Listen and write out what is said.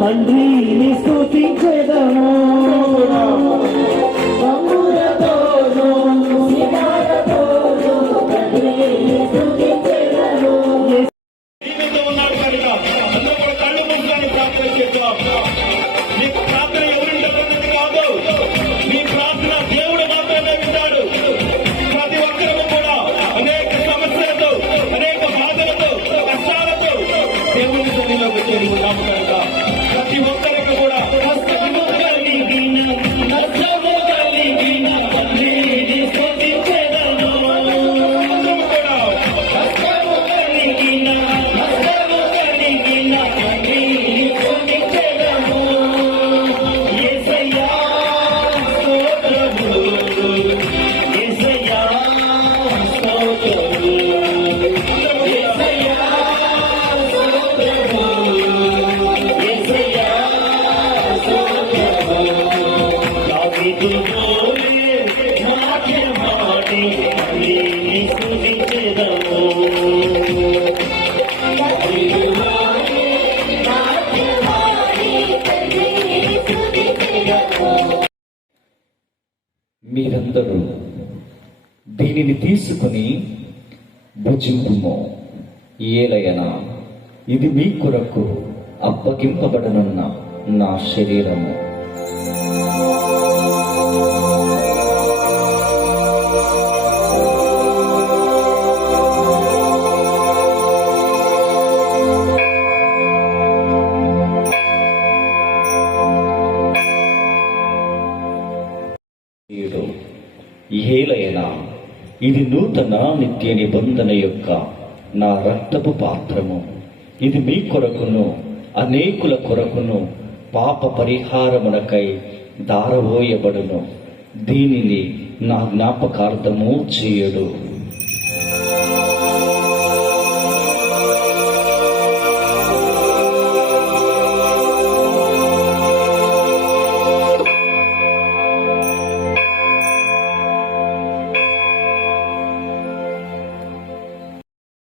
తండ్రిని మీరందరూ దీనిని తీసుకుని భుజింపుము. ఏలయనా ఇది మీ కొరకు అప్పగింపబడనున్న నా శరీరము. ఏలైనా ఇది నూతన నిత్య నిబంధన యొక్క నా రక్తపు పాత్రము. ఇది మీ కొరకును అనేకుల కొరకును పాప పరిహారమునకై దారబోయబడును దీనిని నా జ్ఞాపకార్థము చేయడు.